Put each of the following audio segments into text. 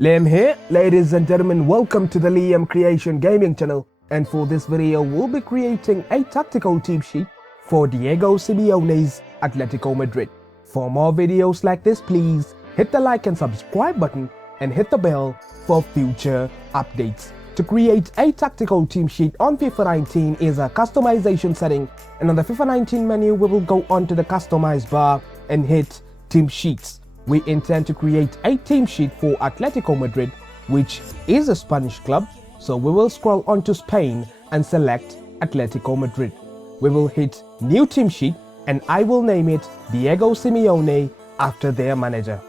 Liam here, ladies and gentlemen, welcome to the Liam Creation Gaming channel, and for this video we'll be creating a tactical team sheet for Diego Simeone's Atletico Madrid. For more videos like this, please hit the like and subscribe button and hit the bell for future updates. To create a tactical team sheet on FIFA 19 is a customization setting, and on the FIFA 19 menu we will go onto the customize bar and hit team sheets. We intend to create a team sheet for Atletico Madrid, which is a Spanish club, so we will scroll onto Spain and select Atletico Madrid. We will hit new team sheet and I will name it Diego Simeone after their manager.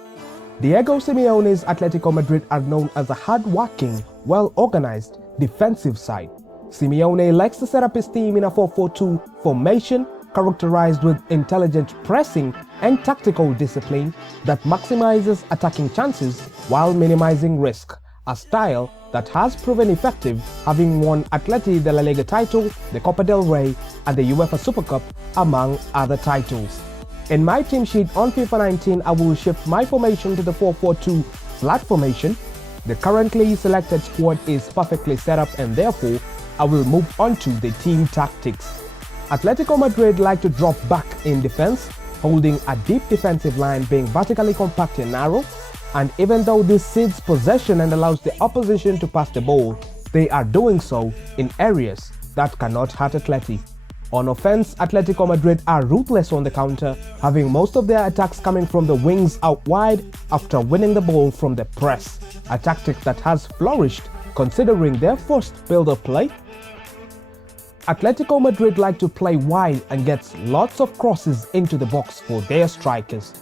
Diego Simeone's Atletico Madrid are known as a hard-working, well-organized defensive side. Simeone likes to set up his team in a 4-4-2 formation, characterized with intelligent pressing and tactical discipline that maximizes attacking chances while minimizing risk, a style that has proven effective, having won Atleti the La Liga title, the Copa del Rey, and the UEFA Super Cup, among other titles. In my team sheet on FIFA 19, I will shift my formation to the 4-4-2 flat formation. The currently selected squad is perfectly set up, and therefore I will move on to the team tactics. Atletico Madrid like to drop back in defense, holding a deep defensive line, being vertically compact and narrow, and even though this cedes possession and allows the opposition to pass the ball, they are doing so in areas that cannot hurt Atleti. On offense, Atletico Madrid are ruthless on the counter, having most of their attacks coming from the wings out wide after winning the ball from the press, a tactic that has flourished considering their first build-up play. Atletico Madrid like to play wide and gets lots of crosses into the box for their strikers.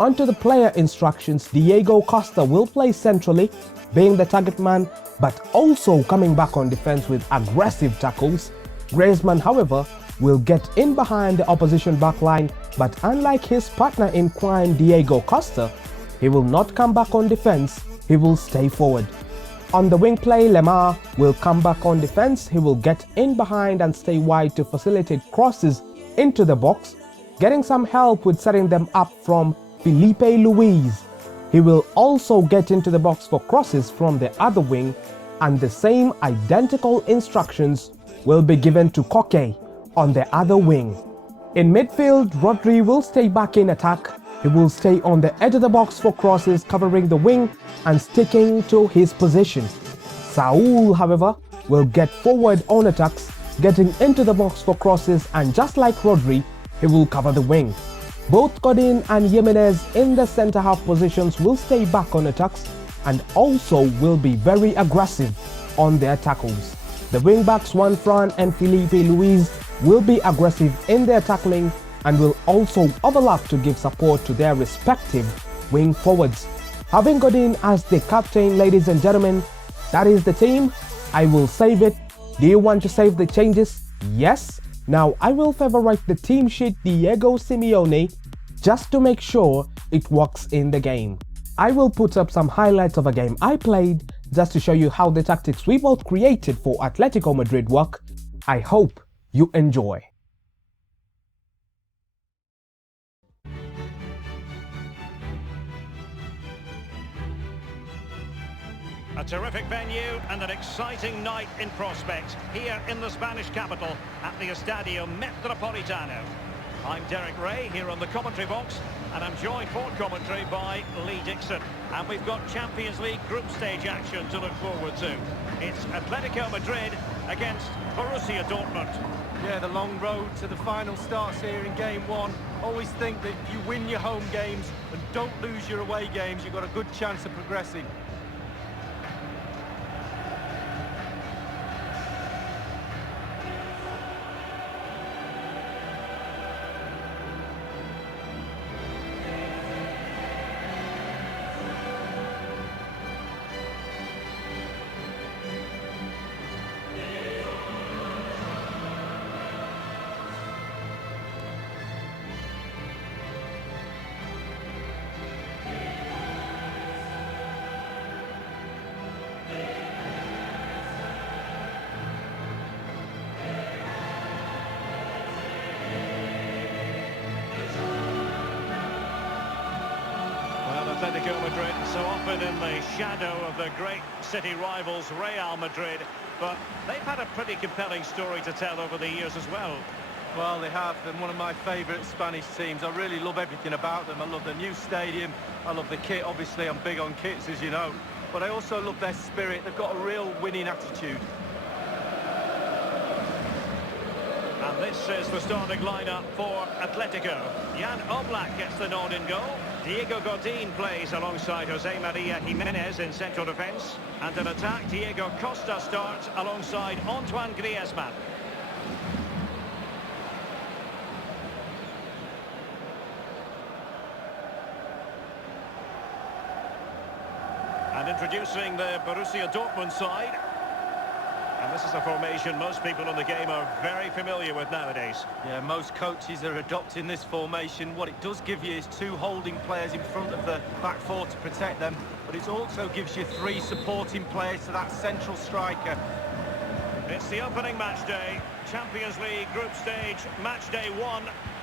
Onto the player instructions, Diego Costa will play centrally, being the target man, but also coming back on defense with aggressive tackles. Griezmann, however, will get in behind the opposition backline, but unlike his partner in crime Diego Costa, he will not come back on defense, he will stay forward. On the wing play, Lemar will come back on defense. He will get in behind and stay wide to facilitate crosses into the box, getting some help with setting them up from Filipe Luis. He will also get into the box for crosses from the other wing, and the same identical instructions will be given to Koke on the other wing. In midfield, Rodri will stay back in attack. He will stay on the edge of the box for crosses, covering the wing and sticking to his position. Saul, however, will get forward on attacks, getting into the box for crosses, and just like Rodri, he will cover the wing. Both Godin and Jimenez in the centre half positions will stay back on attacks and also will be very aggressive on their tackles. The wing backs Juan Fran and Filipe Luis will be aggressive in their tackling and will also overlap to give support to their respective wing forwards. Having Godin as the captain, ladies and gentlemen, that is the team. I will save it. Do you want to save the changes? Yes. Now I will favorite the team sheet Diego Simeone just to make sure it works in the game. I will put up some highlights of a game I played just to show you how the tactics we both created for Atletico Madrid work. I hope you enjoy. A terrific venue and an exciting night in prospect here in the Spanish capital at the Estadio Metropolitano. I'm Derek Ray here on the commentary box, and I'm joined for commentary by Lee Dixon. And we've got Champions League group stage action to look forward to. It's Atletico Madrid against Borussia Dortmund. Yeah, the long road to the final starts here in game one. Always think that you win your home games and don't lose your away games. You've got a good chance of progressing. Atletico Madrid So often in the shadow of the great city rivals Real Madrid, but they've had a pretty compelling story to tell over the years as well. Well, they have. They're one of my favourite Spanish teams. I really love everything about them. I love the new stadium. I love the kit. Obviously, I'm big on kits, as you know. But I also love their spirit. They've got a real winning attitude. And this is the starting lineup for Atletico. Jan Oblak gets the nod in goal. Diego Godin plays alongside Jose Maria Jimenez in central defence. And in attack, Diego Costa starts alongside Antoine Griezmann. And introducing the Borussia Dortmund side. And this is a formation most people in the game are very familiar with nowadays. Yeah, most coaches are adopting this formation. What it does give you is two holding players in front of the back four to protect them, but it also gives you three supporting players to that central striker. It's the opening match day. Champions League group stage, match day 1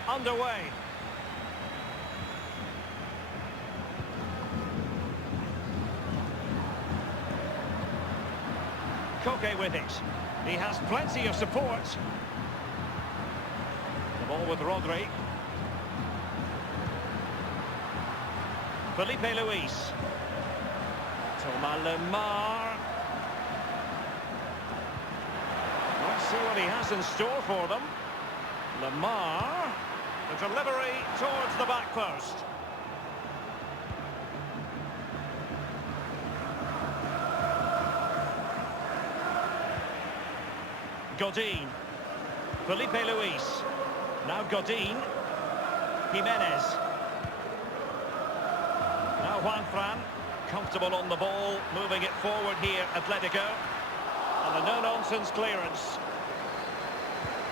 underway. Koke with it. He has plenty of support. The ball with Rodri. Felipe Luis. Thomas Lemar. Let's see what he has in store for them. Lemar. The delivery towards the back post. Godin. Felipe Luis. Now Godin. Jimenez. Now Juanfran. Comfortable on the ball. Moving it forward here, Atletico. And a no-nonsense clearance.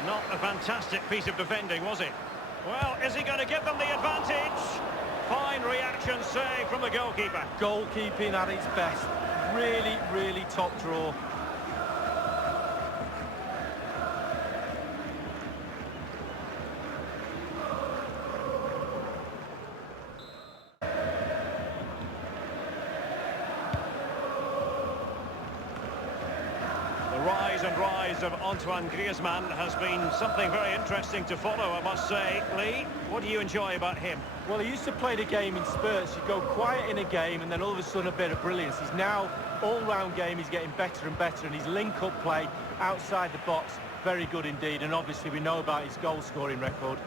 Not a fantastic piece of defending, was it? Well, is he going to give them the advantage? Fine reaction save from the goalkeeper. Goalkeeping at its best. Really, really top draw. Rise of Antoine Griezmann has been something very interesting to follow, I must say. Lee, what do you enjoy about him? Well, he used to play the game in spurts. You go quiet in a game and then all of a sudden a bit of brilliance. He's now, all-round game, he's getting better and better, and his link-up play outside the box, very good indeed. And obviously we know about his goal-scoring record.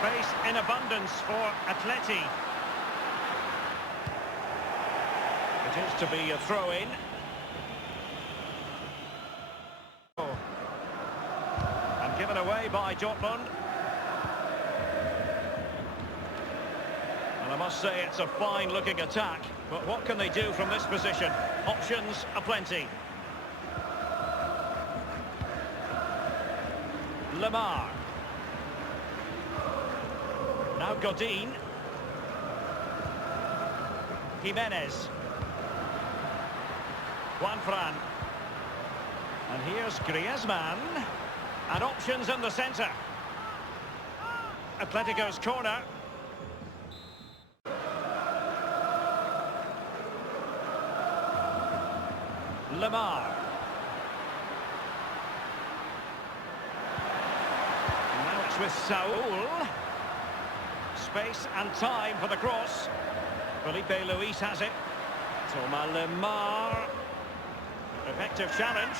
Space in abundance for Atleti. It is to be a throw-in. Given away by Dortmund. And I must say it's a fine-looking attack, but what can they do from this position? Options aplenty. Lemar. Now Godin. Jimenez. Juanfran. And here's Griezmann. And options in the centre. Atletico's corner. Lemar. Now it's with Saul. Space and time for the cross. Felipe Luis has it. Thomas Lemar. Effective challenge.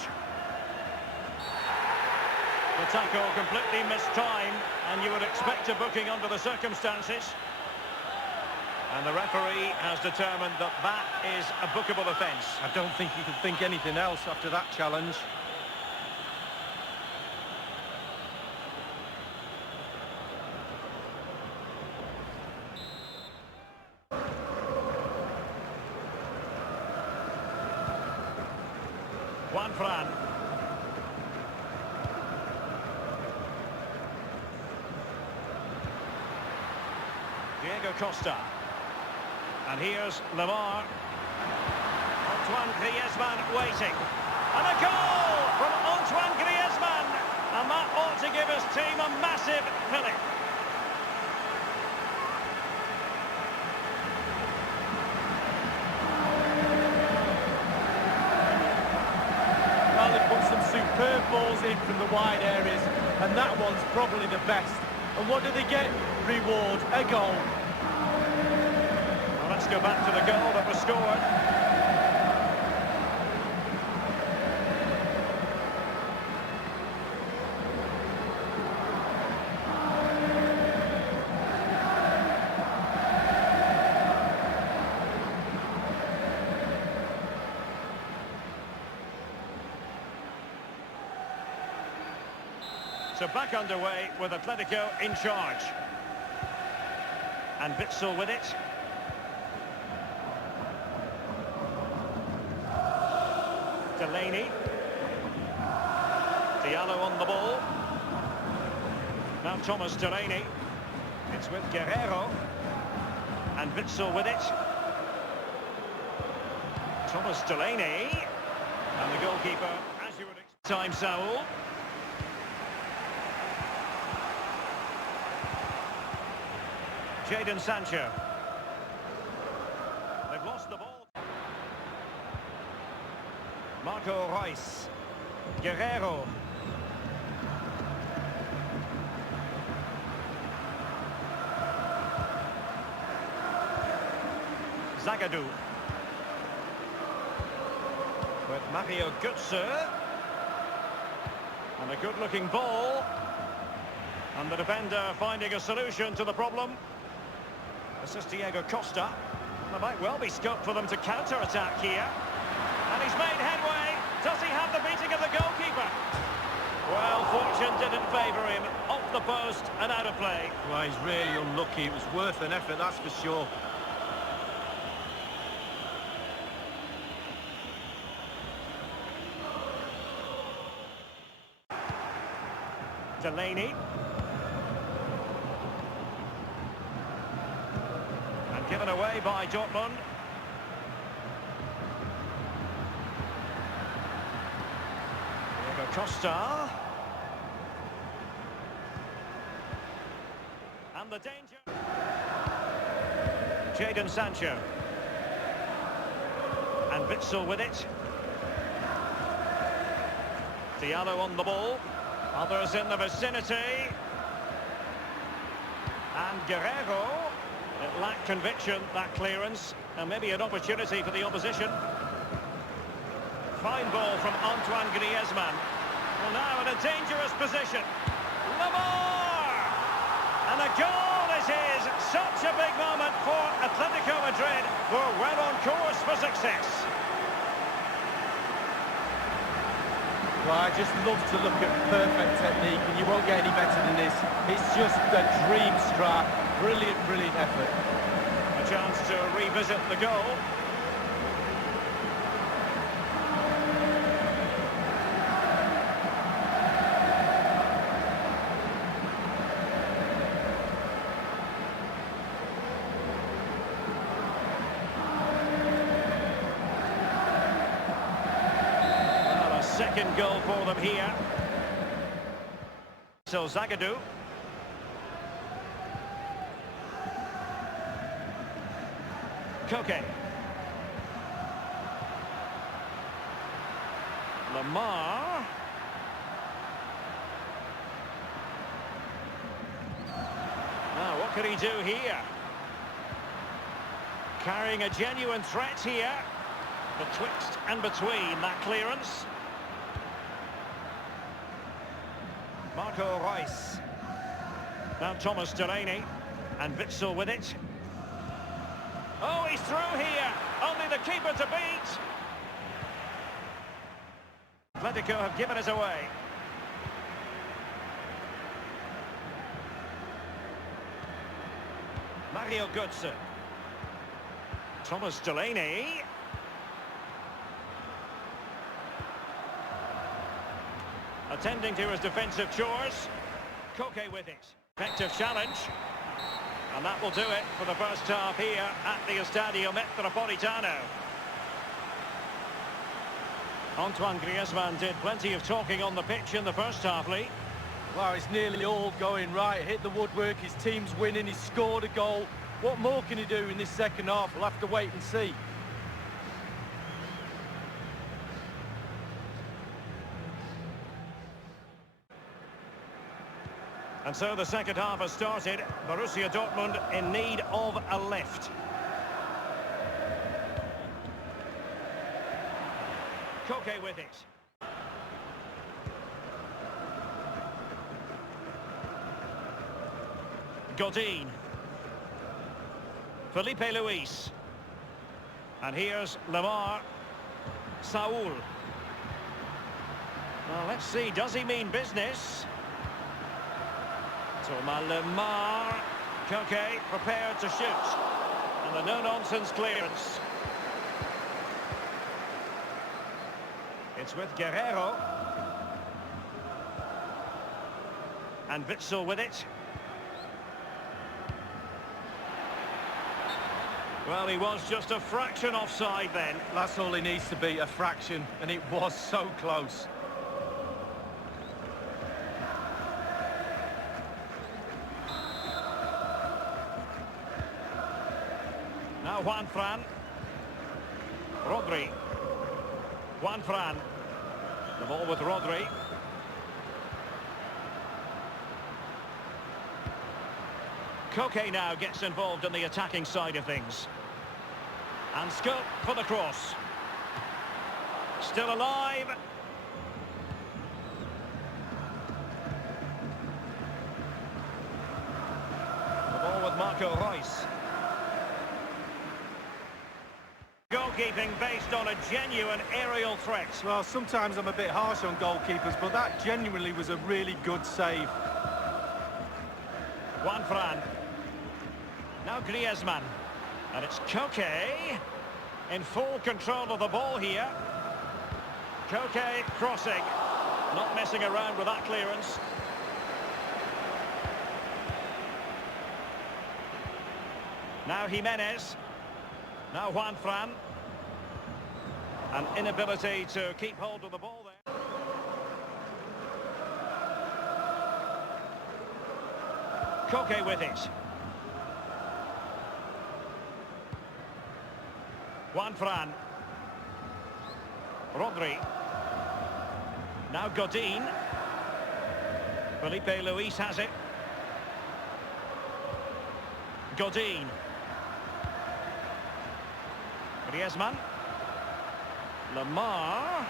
The tackle completely missed time, and you would expect a booking under the circumstances. And the referee has determined that that is a bookable offence. I don't think you could think anything else after that challenge. Juanfran. Diego Costa. And here's Lemar. Antoine Griezmann waiting. And a goal from Antoine Griezmann. And that ought to give his team a massive fillip. curveballs in from the wide areas, and that one's probably the best. And what do they get? Reward, a goal. Well, let's go back to the goal that was scored. So back underway with Atletico in charge. And Witsel with it. Delaney. Diallo on the ball. Now Thomas Delaney. It's with Guerrero. And Witsel with it. Thomas Delaney. And the goalkeeper, as you would expect. Time Saul. Jadon Sancho. They've lost the ball. Marco Reus. Guerrero. Zagadou. With Mario Götze. And a good-looking ball. And the defender finding a solution to the problem. This is Diego Costa. There might well be scope for them to counter-attack here. And he's made headway. Does he have the beating of the goalkeeper? Well, fortune didn't favour him. Off the post and out of play. Well, he's really unlucky. It was worth an effort, that's for sure. Delaney. Given away by Dortmund. Diego Costa. And the danger. Jadon Sancho. And Witsel with it. Diallo on the ball. Others in the vicinity. And Guerrero. It lacked conviction, that clearance, and maybe an opportunity for the opposition. Fine ball from Antoine Griezmann. Well, now in a dangerous position. Lamar! And the goal is his. Such a big moment for Atletico Madrid, who are well on course for success. Well, I just love to look at perfect technique, and you won't get any better than this. It's just a dream strike. Brilliant, brilliant effort. A chance to revisit the goal. Well, a second goal for them here. So Zagadou. Koke. Lamar. Now, what could he do here? Carrying a genuine threat here. Betwixt and between that clearance. Marco Reus. Now Thomas Delaney. And Witsel with it. Oh, he's through here. Only the keeper to beat. Atletico have given us away. Mario Götze. Thomas Delaney. Attending to his defensive chores. Koke with it. Effective challenge. And that will do it for the first half here at the Estadio Metropolitano. Antoine Griezmann did plenty of talking on the pitch in the first half, Lee. Well, it's nearly all going right. Hit the woodwork, his team's winning, he's scored a goal. What more can he do in this second half? We'll have to wait and see. And so the second half has started. Borussia Dortmund in need of a lift. Koke with it. Godin. Felipe Luis. And here's Lemar. Saul. Well, let's see, does he mean business? Thomas Lemar. Koke prepared to shoot. And the no-nonsense clearance. It's with Guerrero. And Witsel with it. Well, he was just a fraction offside then. That's all he needs to be, a fraction, and it was so close. Now Juan Fran. Rodri. Juan Fran. The ball with Rodri. Koke now gets involved in the attacking side of things. And scope for the cross. Still alive. The ball with Marco Reus. Goalkeeping based on a genuine aerial threat. Well, sometimes I'm a bit harsh on goalkeepers, but that genuinely was a really good save. Juan Fran. Now Griezmann. And it's Koke in full control of the ball here. Koke crossing. Not messing around with that clearance. Now Jimenez. Now Juan Fran. An inability to keep hold of the ball there. Koke with it. Juan Fran. Rodri. Now Godin. Felipe Luis has it. Godin. Griezmann. Lemar.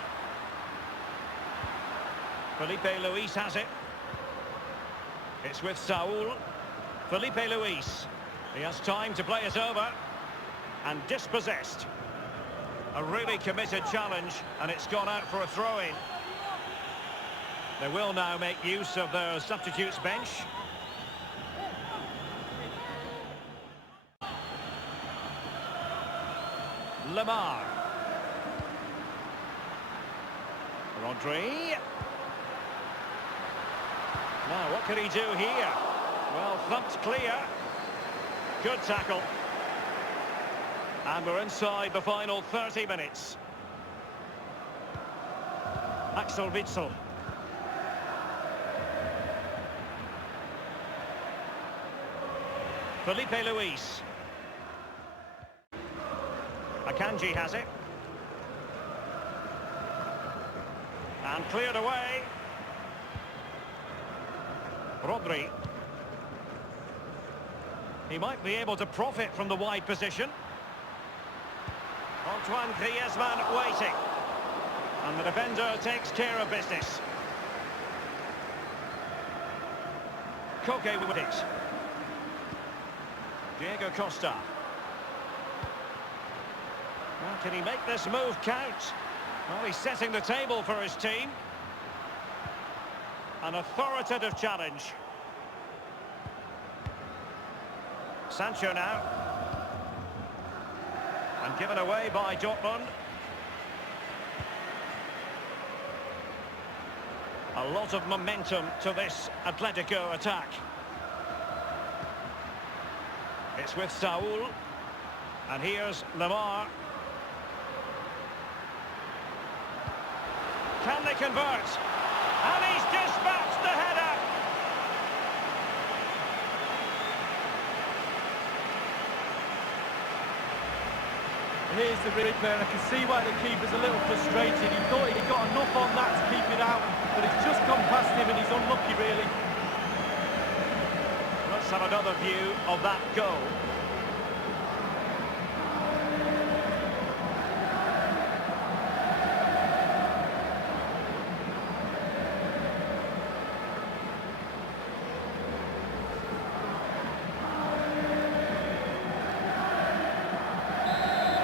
Felipe Luis has it. It's with Saul. Felipe Luis. He has time to play it over. And dispossessed. A really committed challenge, and it's gone out for a throw-in. They will now make use of their substitutes bench. Lemar. Rodri. Now, what can he do here? Well, thumped clear. Good tackle. And we're inside the final 30 minutes. Axel Witsel. Felipe Luis. Akanji has it. And cleared away. Rodri. He might be able to profit from the wide position. Antoine Griezmann waiting. And the defender takes care of business. Koke with it. Diego Costa. Well, can he make this move count? Well, he's setting the table for his team. An authoritative challenge. Sancho now. And given away by Dortmund. A lot of momentum to this Atletico attack. It's with Saul. And here's Lemar. Can they convert? And he's dispatched the header! Here's the replay, and I can see why the keeper's a little frustrated. He thought he got enough on that to keep it out, but it's just gone past him and he's unlucky, really. Let's have another view of that goal.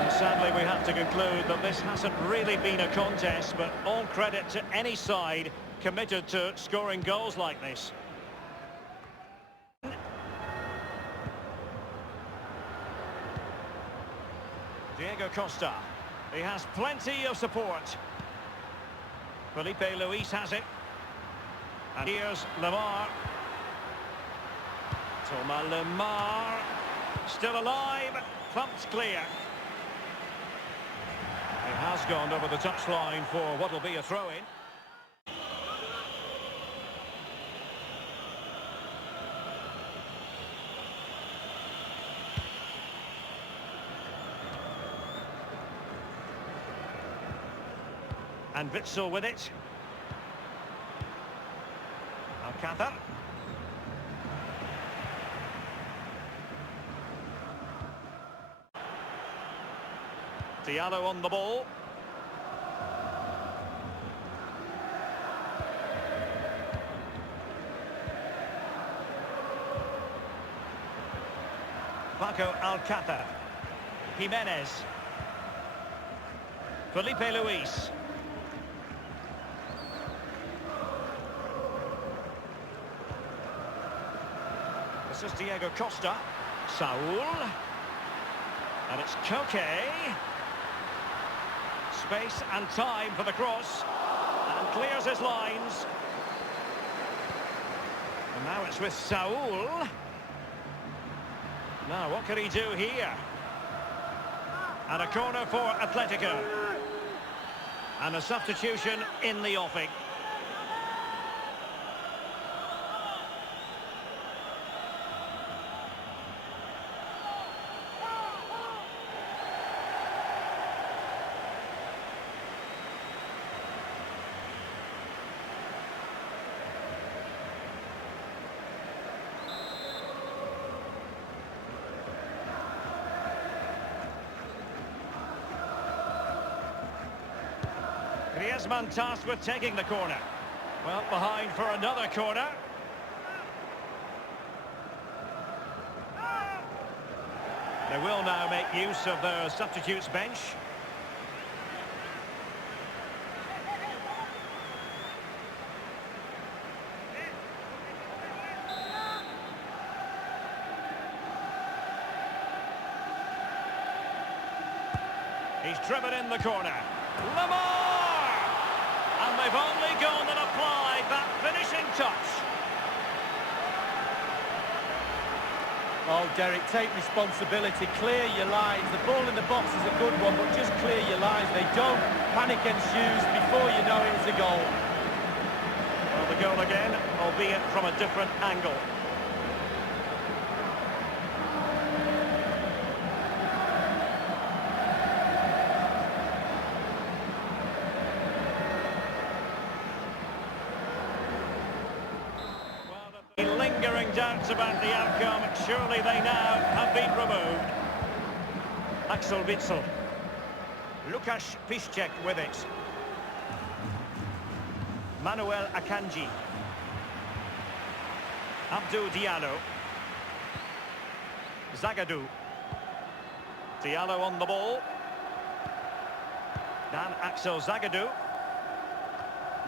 Sadly, we have to conclude that this hasn't really been a contest, but all credit to any side committed to scoring goals like this. Diego Costa. He has plenty of support. Felipe Luis has it. And here's Lemar. Thomas Lemar. Still alive. Thumped clear. He has gone over the touchline for what will be a throw-in. And Witsel with it. Alcázar. Diallo on the ball. Paco Alcázar. Jimenez. Felipe Luis. This is Diego Costa. Saul. And it's Koke. Space and time for the cross. And clears his lines. And now it's with Saul. Now, what can he do here? And a corner for Atletico. And a substitution in the offing. Griezmann tasked with taking the corner. Well, behind for another corner. They will now make use of their substitutes bench. He's driven in the corner. Lemar! And they've only gone and applied that finishing touch. Oh, Derek, take responsibility, clear your lines. The ball in the box is a good one, but just clear your lines. They don't panic ensues before you know it's a goal. Well, the goal again, albeit from a different angle. Lingering doubts about the outcome, surely they now have been removed. Axel Witsel. Lukasz Piszczek with it. Manuel Akanji. Abdou Diallo. Zagadou. Diallo on the ball. Dan Axel Zagadou.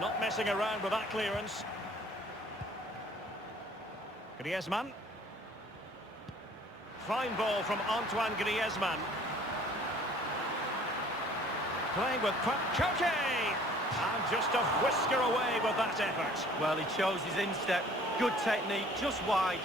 Not messing around with that clearance. Griezmann. Fine ball from Antoine Griezmann. Playing with Koke. And just a whisker away with that effort. Well, he chose his instep. Good technique, just wide.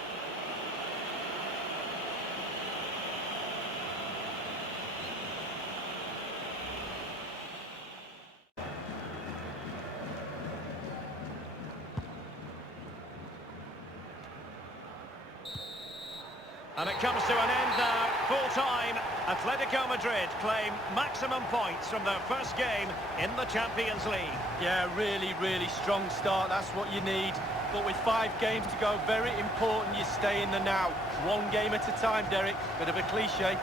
And it comes to an end now, full-time. Atletico Madrid claim maximum points from their first game in the Champions League. Yeah, really, really strong start. That's what you need. but with 5 games to go, very important you stay in the now. One game at a time, Derek. Bit of a cliche.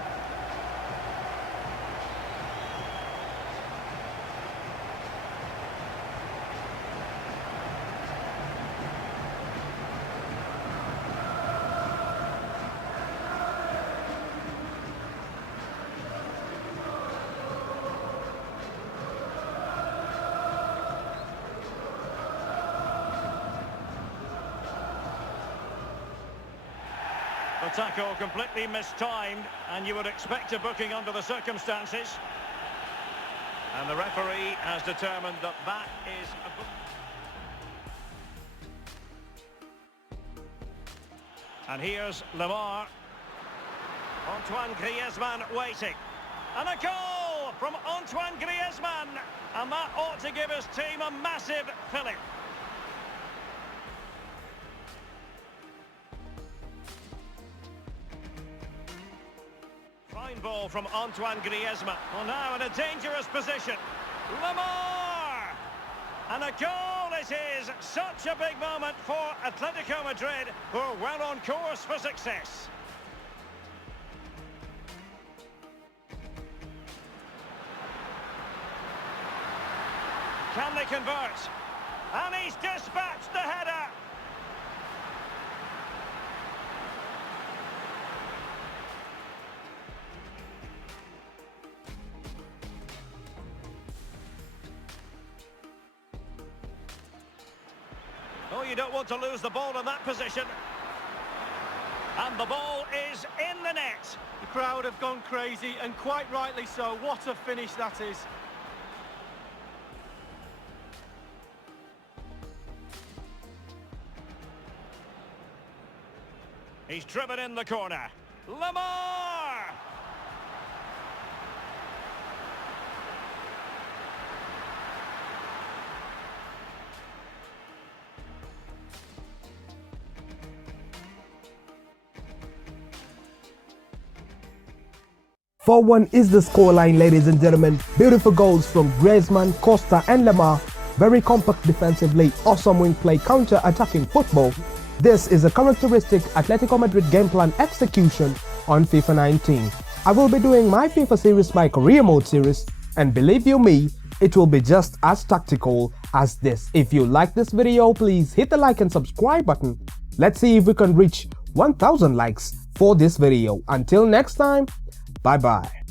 The tackle completely mistimed, and you would expect a booking under the circumstances. And the referee has determined that that is a book. And here's Lemar. Antoine Griezmann waiting. And a goal from Antoine Griezmann. And that ought to give his team a massive fillip. Fine ball from Antoine Griezmann. Well, now in a dangerous position. Lemar! And a goal it is. Such a big moment for Atletico Madrid, who are well on course for success. Can they convert? And he's dispatched the header. Oh, you don't want to lose the ball in that position. And the ball is in the net. The crowd have gone crazy, and quite rightly so. What a finish that is. He's driven in the corner. Lemar! "4-1 is the scoreline, ladies and gentlemen. Beautiful goals from Griezmann, Costa and Lemar. Very compact defensively, awesome wing play, counter-attacking football. This is a characteristic Atletico Madrid game plan execution on FIFA 19. I will be doing my FIFA series, my career mode series, and believe you me, it will be just as tactical as this. If you like this video, please hit the like and subscribe button. Let's see if we can reach 1000 likes for this video. Until next time, bye bye.